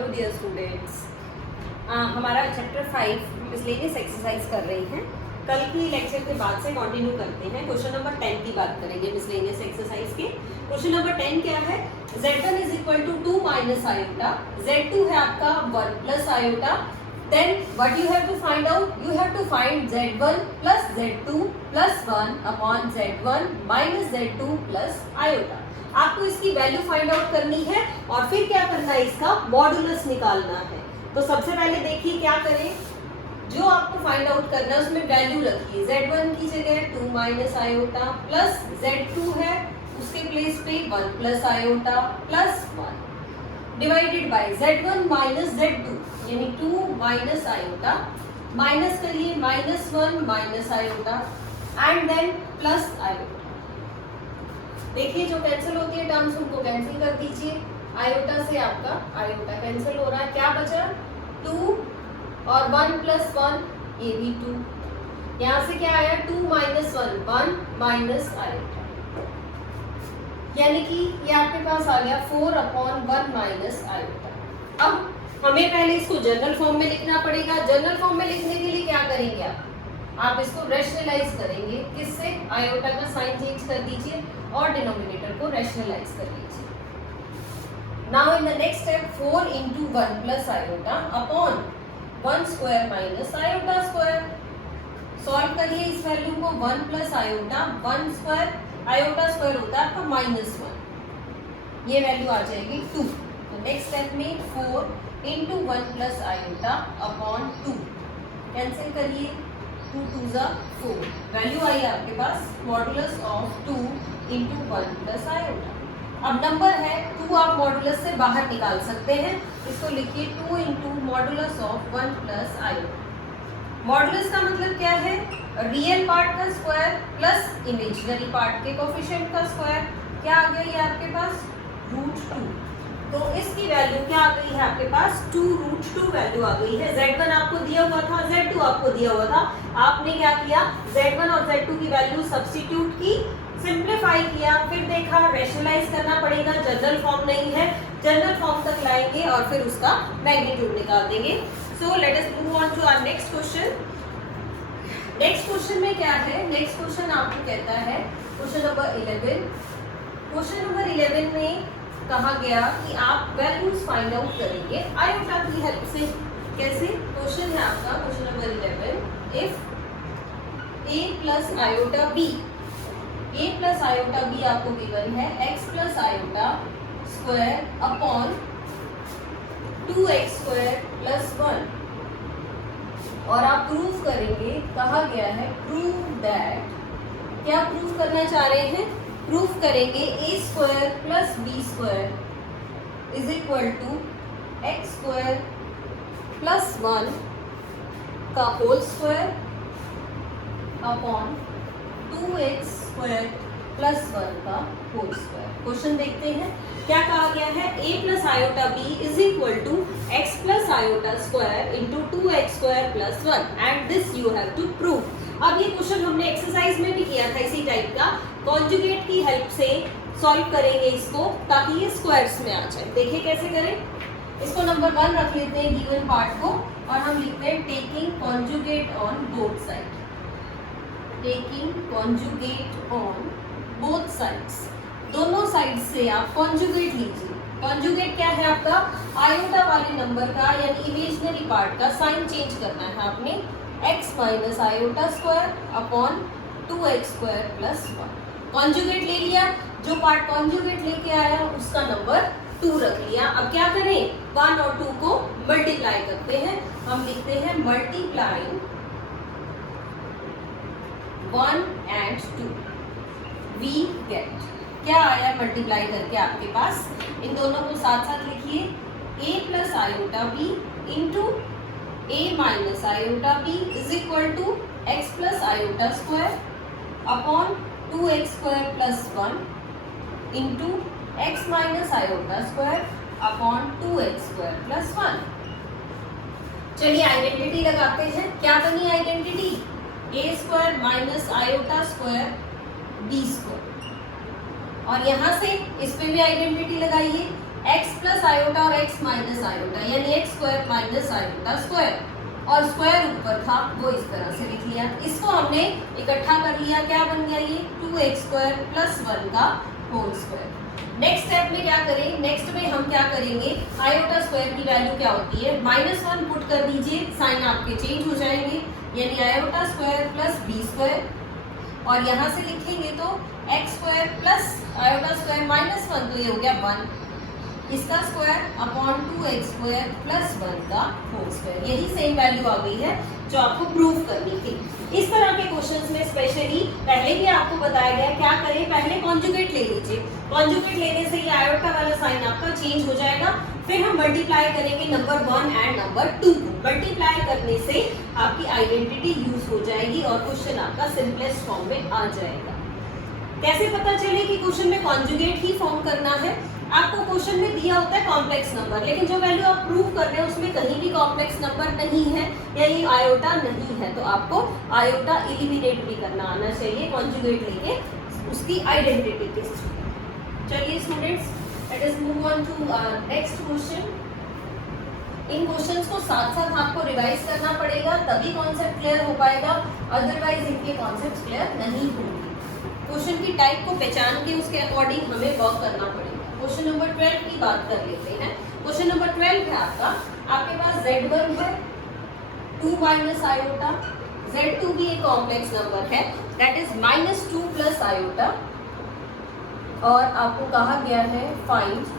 Hello dear students, हमारा chapter 5 miscellaneous exercise कर रहे हैं। कल की लेक्चर के बाद से कंटिन्यू करते हैं। क्वेश्चन नंबर 10 की बात करेंगे मिसलेनियस एक्सरसाइज के। क्वेश्चन नंबर 10 क्या है? z1 is equal to 2 minus iota, z2 है आपका 1 plus iota. Then what you have to find out? You have to find z1 plus z2 plus 1 upon z1 minus z2 plus iota. आपको इसकी value find out करनी है और फिर क्या करना है, इसका मॉडुलस निकालना है। तो सबसे पहले देखिए क्या करें, जो आपको फाइंड आउट करना है उसमें वैल्यू रखिए। z1 की जगह 2 माइनस आयोटा प्लस z2 है उसके प्लेस पे 1 plus iota plus 1 divided by z1 minus z2 यानी 2 माइनस आयोटा, माइनस करिए -1 minus iota and then plus iota. देखिए जो कैंसिल होती है टर्म्स उनको कैंसिल कर दीजिए। आयोटा से आपका आयोटा कैंसिल हो रहा है, क्या बचा 2 और 1 प्लस 1 ये भी 2। यहाँ से क्या आया 2 माइनस 1 माइनस आयोटा, यानी कि ये आपके पास आ गया 4 अपॉन 1 माइनस आयोटा। अब हमें पहले इसको जनरल फॉर्म में लिखना पड़ेगा। जनरल फॉर्म में लिखने के लिए क्या करेंगे आप इसको रैशनलाइज करेंगे। किससे? आयोटा का साइन चेंज कर दीजिए और डिनोमिनेटर को रैशनलाइज कर लीजिए। Now in the next step 4 into 1 plus iota upon 1 square minus iota square. Solve करिए इस वैल्यू को। 1 plus iota 1 square, iota square होता है आपका -1, ये वैल्यू आ जाएगी 2। तो नेक्स्ट स्टेप में 4 into 1 plus iota upon 2 cancel करिए, 2 2 जा 4, वैल्यू आई आपके पास modulus of 2 into 1 plus iota. अब नंबर है 2 आप मॉडुलस से बाहर निकाल सकते हैं, इसको लिखिए 2 into modulus of 1 plus iota. Modulus का मतलब क्या है? रियल पार्ट का स्क्वायर प्लस इमेजिनरी पार्ट के कोफिशिएंट का स्क्वायर। क्या आ गया ये आपके पास? √2। तो इसकी वैल्यू क्या आ गई है आपके पास? 2√2 वैल्यू आ गई है। z1 आपको दिया हुआ था, z2 आपको दिया हुआ था। आपने क्या किया, z1 और z2 की वैल्यू सब्स्टिट्यूट की, सिंप्लीफाई किया, फिर देखा रैशनलाइज करना पड़ेगा, जनरल फॉर्म नहीं है, जनरल फॉर्म तक लाएंगे और फिर उसका मैग्नीट्यूड निकाल देंगे। So let us move on to our next question. Next question में क्या है? नेक्स्ट क्वेश्चन आपको कहता है क्वेश्चन नंबर 11। क्वेश्चन नंबर 11 में कहा गया कि आप वैल्यूज फाइंड आउट करेंगे आयोटा की हेल्प से। कैसे? क्वेश्चन है आपका question number 11, if a plus iota b, a plus iota b आपको गिवन है x plus iota square upon 2x square plus 1 और आप प्रूव करेंगे। कहा गया है प्रूव दैट, क्या प्रूव करना चाह रहे हैं? प्रूफ करेंगे a square plus b square is equal to x square plus 1 का whole square upon 2x square plus 1 का होल स्क्वायर। क्वेश्चन देखते हैं क्या कहा गया है। a plus iota b is equal to x plus iota square into 2x square plus 1 and this you have to prove. अब ये क्वेश्चन हमने एक्सरसाइज में भी किया था इसी टाइप का। कॉन्जुगेट की हेल्प से सॉल्व करेंगे इसको ताकि ये स्क्वायर्स में आ जाए। देखिए कैसे करें। इसको नंबर 1 रख लेते हैं गिवन पार्ट को और हम लिखते हैं taking conjugate on both side. Taking conjugate on both sides, दोनों साइड से आप कॉन्जुगेट लीजिए। कॉन्जुगेट क्या है आपका? आयोटा वाले नंबर का यानी इमेजिनरी पार्ट का साइन चेंज करना है आपने। x minus iota square upon 2x square plus 1। Conjugate ले लिया, जो पार्ट कॉन्जुगेट लेके आया उसका नंबर 2 रख लिया। अब क्या करें? 1 और 2 को मल्टीप्लाई करते हैं। हम लिखते हैं मल्टीप्लाइंग 1 एंड 2 वी गेट। क्या आया मल्टीप्लाई करके आपके पास? इन दोनों को साथ साथ लिखिए, a plus iota b into a minus iota b is equal to x plus iota square upon 2x square plus 1 into x minus iota square upon 2x square plus 1। चलिए आइडेंटिटी लगाते हैं। क्या बनी identity? a square minus iota square b square. और यहाँ से इस पे भी आइडेंटिटी लगाइए, x प्लस आयोटा और x माइनस आयोटा, यानी x square minus iota square, और स्क्वायर ऊपर था वो इस तरह से लिख लिया। इसको हमने इकट्ठा कर लिया, क्या बन गया ये 2x स्क्वायर प्लस 1 का होल स्क्वायर। नेक्स्ट स्टेप में क्या करें, नेक्स्ट में हम क्या करेंगे, आयोटा स्क्वायर की वैल्यू क्या होती है, -1 पुट कर दीजिए, साइन आपके चेंज हो जाएंगे, यानी iota square plus B square, और यहाँ से लिखेंगे तो x square plus iota square -1, तो ये हो गया 1, इसका square upon 2x square plus 1 का होल स्क्वायर। यही सेम वैल्यू आ गई है जो आपको प्रूव करनी थी। इस तरह के क्वेश्चंस में स्पेशली पहले भी आपको बताया गया क्या करें, पहले कॉन्जुगेट ले लीजिए, कॉन्जुगेट लेने से ये आयोटा वाला साइन आपका चेंज हो जाएगा, फिर हम मल्टीप्लाई करेंगे नंबर 1 एंड नंबर 2 को, मल्टीप्लाई करने से आपकी आइडेंटिटी यूज हो जाएगी और क्वेश्चन आपका सिंपलेस्ट फॉर्म में आ जाएगा। कैसे पता चले कि क्वेश्चन में कॉन्जुगेट ही फॉर्म करना है, आपको क्वेश्चन में दिया होता है कॉम्प्लेक्स नंबर, लेकिन जो वैल्यू आप प्रूव कर रहे हैं उसमें कहीं भी कॉम्प्लेक्स नंबर नहीं है या ये आयोटा नहीं है, तो आपको आयोटा एलिमिनेट भी करना आना चाहिए कॉन्जुगेट लेके उसकी आइडेंटिटी के थ्रू। चलिए students, let us move on to next question. इन क्वेश्चंस को साथ साथ आपको रिवाइज करना पड़ेगा, तभी कॉन्सेप्ट क्लियर हो पाएगा, अदरवाइज इनके कॉन्सेप्ट क्लियर नहीं होंगे। क्वेश्चन की टाइप को पहचान के उसके अकॉर्डिंग हमें वर्क करना पड़ेगा। क्वेश्चन नंबर 12 की बात कर लेते हैं। क्वेश्चन नंबर 12 है आपके पास z1 है 2 माइनस आयोटा, z2 भी एक कॉम्प्लेक्स नंबर है दैट इज -2 प्लस आयोटा, और आपको कहा गया है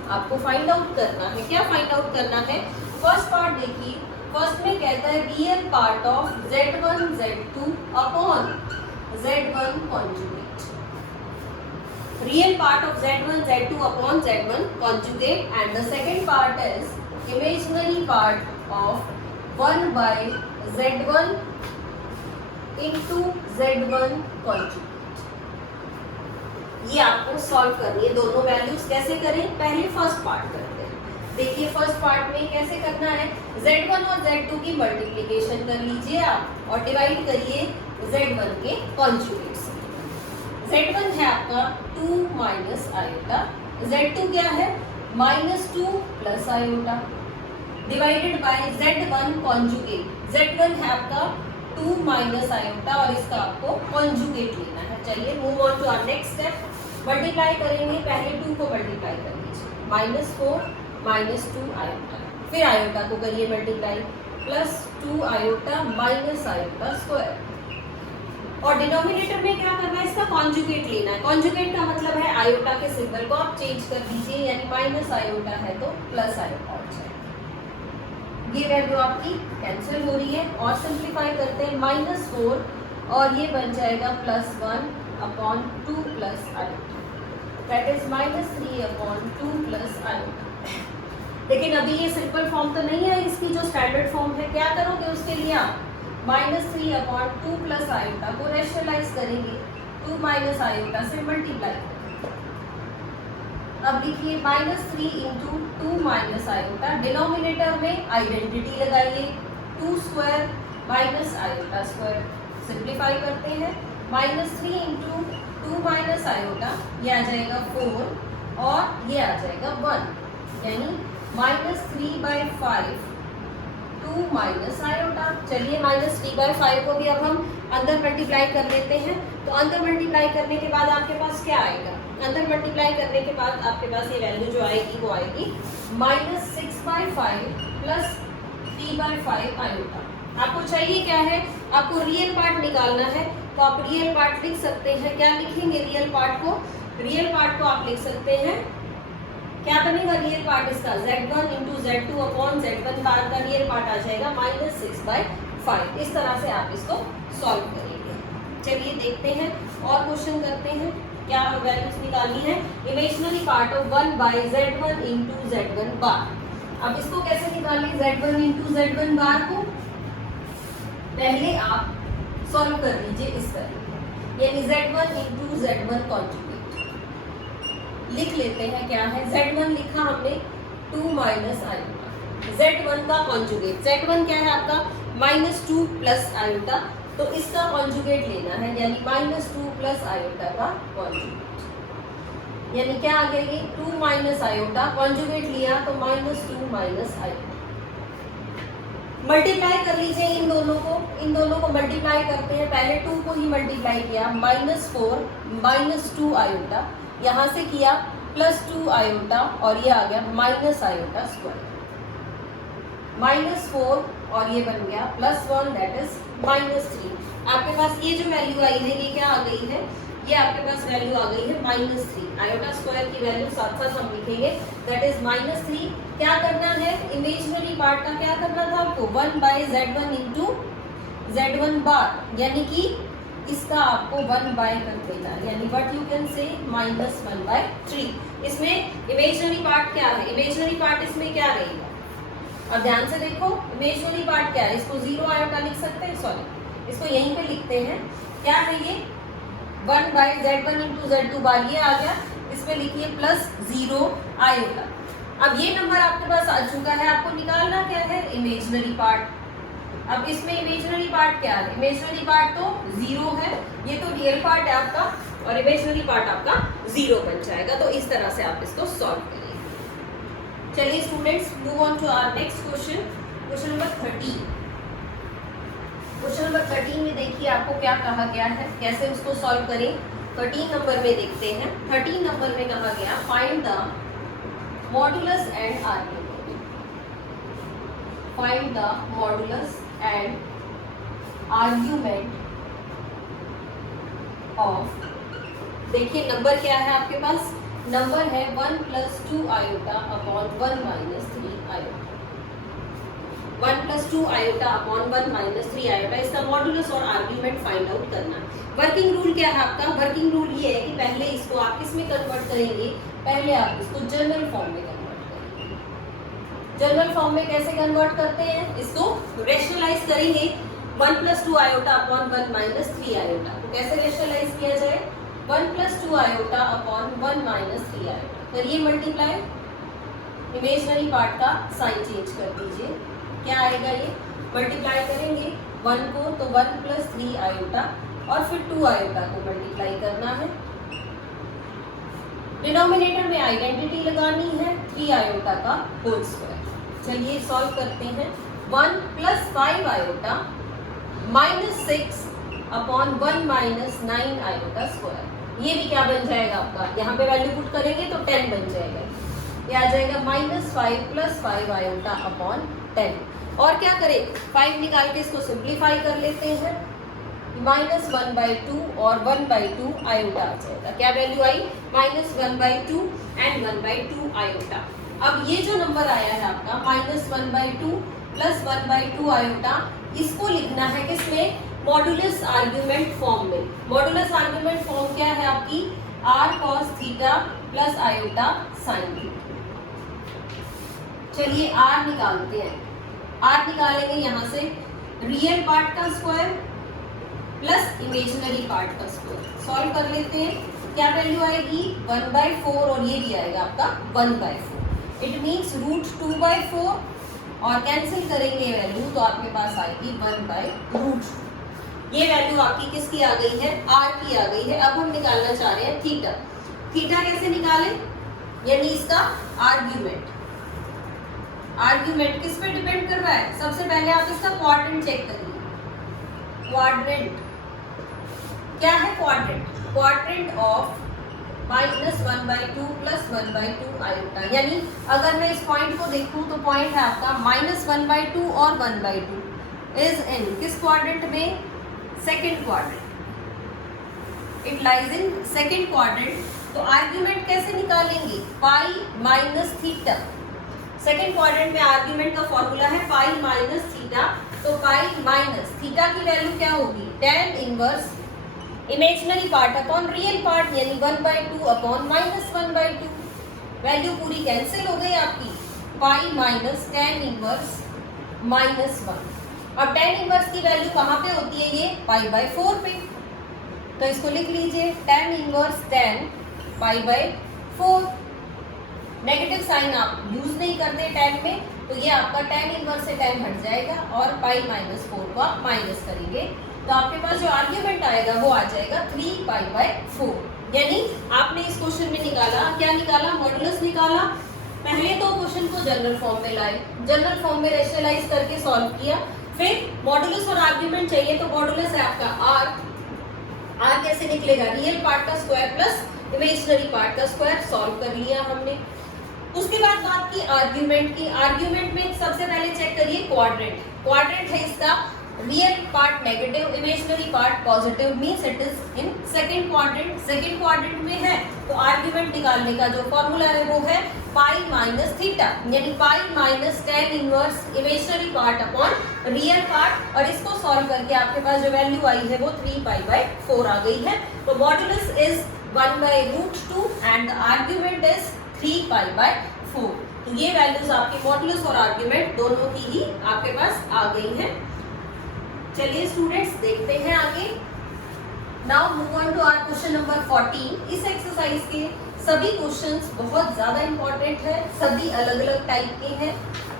आपको फाइंड आउट करना है। क्या फाइंड आउट करना है, फर्स्ट पार्ट देखिए, फर्स्ट में कहता है real part of z1 z2 upon z1 conjugate, real part of z1 z2 upon z1 conjugate, and the second part is imaginary part of 1 by z1 into z1 conjugate। ये आपको solve करनी है, दोनों values कैसे करें, पहले first part करते हैं। देखिए फर्स्ट पार्ट में कैसे करना है, z1 और z2 की मल्टीप्लिकेशन कर लीजिए आप और डिवाइड करिए z1 के कॉन्जुगेट से। z1 है आपका 2 माइनस आयोटा, z2 क्या है -2 plus iota, divided by z1 conjugate. z1 है आपका 2 माइनस आयोटा और इसका आपको कॉन्जुगेट लेना है। चलिए move on to our next step, multiply करेंगे, पहले 2 को मल्टीप्लाई कर लीजिए, -4 -2 आयोटा, फिर आयोटा को करिए multiply, +2 iota minus iota square, और डिनोमिनेटर में क्या करना है, इसका कॉन्जुगेट लेना है। कॉन्जुगेट का मतलब है आयोटा के सिंबल को आप चेंज कर दीजिए, यानी माइनस आयोटा है तो प्लस आयोटा हो जाएगा। ये वैल्यू आपकी कैंसिल हो रही है और सिंप्लीफाई करते हैं, -4 और ये बन जाएगा +1 upon 2 plus iota, that is -3 upon 2 plus iota. लेकिन अभी ये सिंपल फॉर्म तो नहीं है, इसकी जो स्टैंडर्ड फॉर्म है, क्या करोगे उसके लिए आप -3 अपॉन 2 प्लस आयोटा को रैशनलाइज करेंगे, 2 माइनस आयोटा से मल्टीप्लाई करेंगे। अब लिखिए -3 इंटू 2 माइनस आयोटा, डिनोमिनेटर में आइडेंटिटी लगाइए, 2 square minus iota square, simplify करते हैं, -3 इंटू 2 माइनस आयोटा, ये आ जाएगा 4 और ये आ जाएगा 1, यानी -3/5 2 माइनस आयोटा। चलिए -3/5 को भी अब हम अंदर मल्टीप्लाई कर लेते हैं, तो अंदर मल्टीप्लाई करने के बाद आपके पास क्या आएगा, अंदर मल्टीप्लाई करने के बाद आपके पास ये वैल्यू जो आएगी वो आएगी -6/5 प्लस 3/5 आयोटा। आपको चाहिए क्या है, आपको रियल पार्ट निकालना है, तो आप रियल पार्ट लिख सकते हैं। क्या लिखेंगे रियल पार्ट को, रियल पार्ट को आप लिख सकते हैं, क्या बनेगा रियल पार्ट इसका, z1 into z2 upon z1 बार का रियल पार्ट आ जाएगा -6/5। इस तरह से आप इसको सॉल्व करेंगे। चलिए देखते हैं और क्वेश्चन करते हैं, क्या वैल्यूज निकालनी है, imaginary part of 1 by z1 into z1 बार। अब इसको कैसे निकालें, z1 इंटू z1 बार को पहले आप सॉल्व कर लीजिए इस तरह, यानी z1 इंटू z1 कॉन्जुगेट लिख लेते हैं। क्या है, z1 लिखा हमने 2 माइनस आयोटा, z1 का कॉन्जुगेट, z1 क्या है आपका -2 प्लस आयोटा, तो इसका कॉन्जुगेट लेना है, यानी -2 प्लस आयोटा का कॉन्जुगेट। यानी क्या आ गया ये 2 माइनस आयोटा, कॉन्जुगेट लिया तो -2 माइनस आयोटा। मल्टीप्लाई कर लीजिए इन दोनों को मल्टीप्लाई करते हैं। पहले 2 को ही मल्टीप्लाई किया, -4 -2 आयोटा, यहाँ से किया +2 आयोटा और ये आ गया माइनस आयोटा स्क्वायर, -4 और ये बन गया +1 दैट इज -3। आपके पास ये जो वैल्यू आई है ये क्या आ गई है, ये आपके पास वैल्यू आ गई है -3। आयोटा स्क्वायर की वैल्यू साथ साथ हम लिखेंगे दैट इज -3। क्या करना है, इमेजिनरी पार्ट का क्या करना था आपको, 1/z1 इंटू z1 बार, यानी कि इसका आपको 1 कर देना है, यानी व्हाट यू कैन से -1/3। इसमें इमेजिनरी पार्ट क्या है, इमेजिनरी पार्ट इसमें क्या रहेगा, अब ध्यान से देखो इमेजिनरी पार्ट क्या है, इसको 0 आयोटा लिख सकते हैं, सॉरी इसको यहीं पे लिखते हैं, क्या है ये 1/z1 इंटू z2 बार, ये आ गया, इसमें लिखिए +0 आयोटा। अब ये नंबर आपके पास आ चुका है, आपको निकालना क्या है, इमेजिनरी पार्ट। अब इसमें इमेजिनरी पार्ट क्या है, इमेजिनरी पार्ट तो 0 है, ये तो रियल पार्ट है आपका, और इमेजिनरी पार्ट आपका 0 बन जाएगा। तो इस तरह से आप इसको सॉल्व करेंगे। चलिए students, move on to our next question, question number 13। Question number 13 में देखिए आपको क्या कहा गया है, कैसे उसको सॉल्व करें। 13 नंबर में देखते हैं, 13 नंबर में कहा गया find the modulus and argument, find the modulus and argument of, देखिए नंबर क्या है आपके पास, नंबर है 1 + 2 iota upon 1 - 3 iota, 1 + 2 iota upon 1 - 3 iota, इसका मॉडुलस और आर्ग्यूमेंट फाइंड आउट करना है। वर्किंग रूल क्या है आपका, वर्किंग रूल ये है कि पहले इसको आप किस में कन्वर्ट करेंगे, पहले आप इसको जनरल फॉर्म में कन्वर्ट करेंगे। जनरल फॉर्म में कैसे कन्वर्ट करते हैं, इसको रेशनलाइज करेंगे, 1 + 2 आयोटा अपॉन 1 - 3 आयोटा, तो कैसे रेशनलाइज किया जाए, 1 + 2 आयोटा अपॉन 1 - 3 आयोटा, करिए मल्टीप्लाई, इमेजिनरी पार्ट का साइन चेंज कर दीजिए, क्या आएगा ये, मल्टीप्लाई करेंगे 1 को तो 1 + 3 आयोटा और फिर 2 आयोटा को मल्टीप्लाई करना है, डिनोमिनेटर में आइडेंटिटी लगानी है, 3 आयोटा का होल स्क्वायर। चलिए सॉल्व करते हैं, 1 + 5 आयोटा -6 अपॉन 1 - 9 आयोटा स्क्वायर, ये भी क्या बन जाएगा आपका, यहाँ पे वैल्यू पुट करेंगे तो 10 बन जाएगा, ये आ जाएगा -5 + 5 आयोटा अपॉन 10। और क्या करें, 5 निकाल के इसको सिंप्लीफाई कर लेते हैं, -1/2 और 1/2 आयोटा आ जाएगा, क्या वैल्यू आई, -1/2 एंड 1/2 आयोटा। अब ये जो नंबर आया है आपका -1/2 + 1/2 आयोटा, इसको लिखना है किसमें, मॉडुलस आर्ग्यूमेंट फॉर्म में। मॉडुलस आर्ग्यूमेंट फॉर्म क्या है आपकी, r cos theta plus iota sine theta. चलिए r निकालते हैं, r निकालेंगे यहाँ से रियल पार्ट का स्क्वायर प्लस इमेजिनरी पार्ट का स्क्वायर, सॉल्व कर लेते हैं, क्या वैल्यू आएगी 1/4 और ये भी आएगा आपका 1/4, इट मीन्स √2/4 और कैंसिल करेंगे वैल्यू तो आपके पास आएगी 1/√2। ये वैल्यू आपकी किसकी आ गई है, r की आ गई है। अब हम निकालना चाह रहे हैं थीटा, थीटा कैसे निकालें, यानी इसका आर्ग्यूमेंट, आर्ग्यूमेंट किस पे डिपेंड कर रहा है, सबसे पहले आप इसका क्वाड्रेंट चेक करिए, क्वाड्रेंट क्या है, क्वाड्रेंट, क्वाड्रेंट ऑफ -1/2 + 1/2 आयोटा, यानी अगर मैं इस पॉइंट को देखूं तो पॉइंट है आपका -1/2 और 1/2 इज इन किस क्वाड्रेंट में, second quadrant, it lies in second quadrant. तो आर्ग्यूमेंट कैसे निकालेंगे, pi minus theta, second quadrant में आर्ग्यूमेंट का फॉर्मूला है पाई माइनस थीटा, तो पाई माइनस थीटा की वैल्यू क्या होगी, tan inverse imaginary part upon real part, यानी 1/2 अपॉन -1/2, वैल्यू पूरी कैंसिल हो गई आपकी, पाई माइनस tan इनवर्स -1। अब tan इनवर्स की वैल्यू कहाँ पे होती है, ये π/4 पे, तो इसको लिख लीजिए tan inverse tan π/4, negative sign आप यूज नहीं करते tan में, तो ये आपका tan इनवर्स से tan हट जाएगा और π - 4 को आप माइनस करेंगे, तो आपके पास जो आर्ग्यूमेंट आएगा वो आ जाएगा 3π/4। यानी आपने इस क्वेश्चन में निकाला, क्या निकाला, मॉडुलस निकाला। पहले तो क्वेश्चन को जनरल फॉर्म में लाए, जनरल फॉर्म में रेशनलाइज करके सॉल्व किया, फिर मॉडुलस और आर्ग्यूमेंट चाहिए, तो मॉडुलस है आपका आर कैसे निकलेगा, रियल पार्ट का स्क्वायर प्लस इमेजिनरी पार्ट का स्क्वायर, सॉल्व कर लिया हमने। उसके बाद बात की आर्ग्यूमेंट की। आर्ग्यूमेंट में सबसे पहले चेक करिए क्वाड्रेंट। क्वाड्रेंट है इसका real part negative, imaginary part positive, means it is in second quadrant. Second quadrant में है तो आर्ग्यूमेंट निकालने का जो फॉर्मूला है वो है पाई माइनस थीटा, यानी pi minus tan inverse imaginary part upon real part, और इसको सॉल्व करके आपके पास जो वैल्यू आई है वो 3π/4 आ गई है। तो modulus is 1/√2 and the argument is 3π/4। तो ये वैल्यूज आपकी मॉडुलस और आर्ग्यूमेंट दोनों की ही आपके पास आ गई हैं। चलिए स्टूडेंट्स देखते हैं आगे। Now move on to our question number 14। इस एक्सरसाइज के सभी क्वेश्चंस बहुत ज्यादा इंपॉर्टेंट है, सभी अलग अलग टाइप के हैं,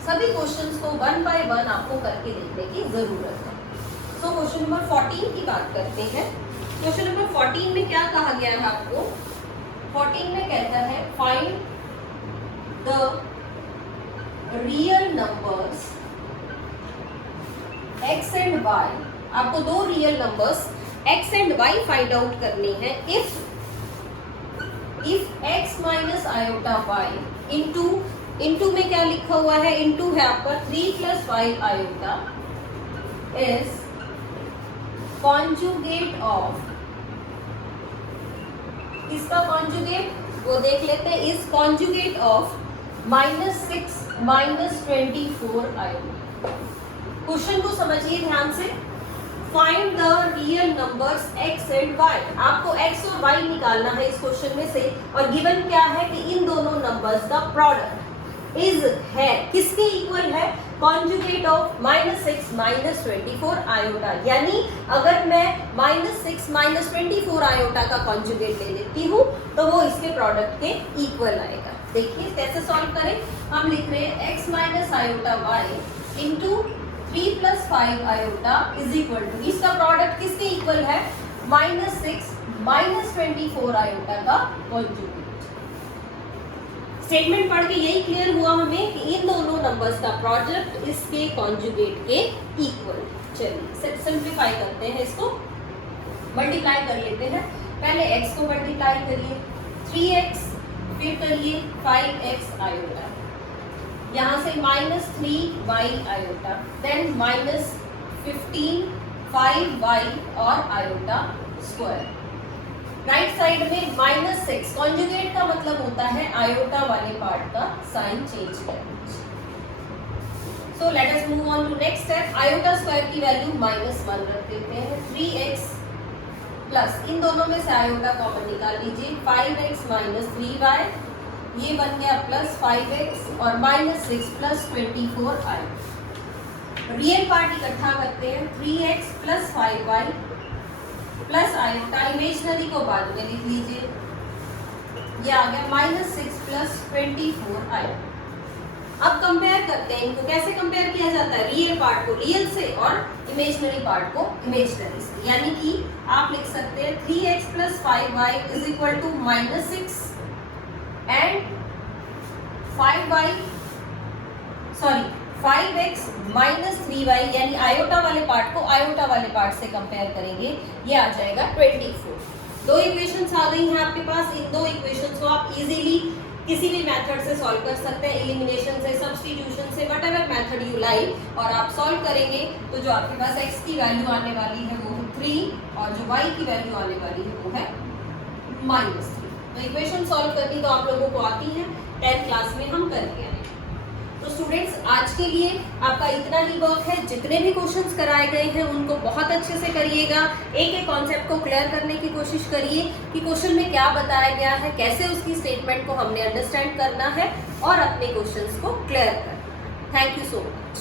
सभी क्वेश्चंस को 1 बाय 1 आपको करके देखने की जरूरत है। तो क्वेश्चन नंबर 14 की बात करते हैं। क्वेश्चन नंबर 14 में क्या कहा गया है आपको, 14 में कहता है find the real numbers x and y। आपको दो real numbers x and y find out करनी है। If x minus iota y into में क्या लिखा हुआ है, इंटू है आपका 3 + 5 आयोटा इज कॉन्जुगेट ऑफ, इसका कॉन्जुगेट वो देख लेते हैं, is conjugate of -6 - 24 iota. Question को समझिए ध्यान से। Find the real numbers x and y। आपको x और y निकालना है इस क्वेश्चन में से, और गिवन क्या है कि इन दोनों नंबर्स का प्रोडक्ट इज है किसके इक्वल है, कॉन्जुगेट ऑफ -6 - 24 आयोटा। यानी अगर मैं -6 - 24 आयोटा का कॉन्जुगेट ले लेती हूँ तो वो इसके प्रोडक्ट के इक्वल आएगा। देखिए कैसे सॉल्व करें। हम लिख रहे हैं x minus iota y into 3 + 5 iota is equal to, इसका प्रोडक्ट किसके इक्वल है, -6 - 24 आयोटा का कॉन्जुगेट। स्टेटमेंट पढ़ के यही क्लियर हुआ हमें कि इन दोनों नंबर्स का प्रोडक्ट इसके कॉन्जुगेट के इक्वल। चलिए सिंप्लीफाई करते हैं, इसको मल्टीप्लाई कर लेते हैं। पहले x को मल्टीप्लाई करिए 3x, फिर करिए 5x आयोटा, यहाँ से -3y आयोटा, देन -15 5y और आयोटा स्क्वायर। राइट साइड में -6, कॉन्जुगेट का मतलब होता है आयोटा वाले पार्ट का साइन चेंज करना। So let us move on to next step. Iota square की वैल्यू -1 रख देते हैं। 3x प्लस, इन दोनों में से आयोटा कॉमन निकाल लीजिए, 5x - 3y, ये बन गया +5x और -6 + 24 आयोटा। रियल पार्ट इकट्ठा करते हैं, 3x + 5y plus iota, imaginary को बाद में लिख लीजिए, ये आ गया -6 + 24 आयोटा। अब कंपेयर करते हैं इनको। कैसे कंपेयर किया जाता है, रियल पार्ट को रियल से और इमेजिनरी पार्ट को इमेजिनरी से। यानी कि आप लिख सकते हैं 3x + 5y is equal to -6 and 5x - 3y, यानी आयोटा वाले पार्ट को आयोटा वाले पार्ट से कंपेयर करेंगे, ये आ जाएगा 24। दो इक्वेशंस आ गई हैं आपके पास। इन दो इक्वेशंस को आप इजीली किसी भी मेथड से सॉल्व कर सकते हैं, एलिमिनेशन से, सब्स्टिट्यूशन से, what ever method you like, और आप सॉल्व करेंगे तो जो आपके पास x की वैल्यू आने वाली है वो 3 और जो y की वैल्यू आने वाली है वो है -3। तो इक्वेशन सॉल्व करनी तो आप लोगों को आती है, 10th क्लास में हम करके आए। तो स्टूडेंट्स आज के लिए आपका इतना ही वर्क है। जितने भी क्वेश्चंस कराए गए हैं उनको बहुत अच्छे से करिएगा। एक एक कॉन्सेप्ट को क्लियर करने की कोशिश करिए कि क्वेश्चन में क्या बताया गया है, कैसे उसकी स्टेटमेंट को हमने अंडरस्टैंड करना है और अपने क्वेश्चंस को क्लियर करना है। Thank you so much.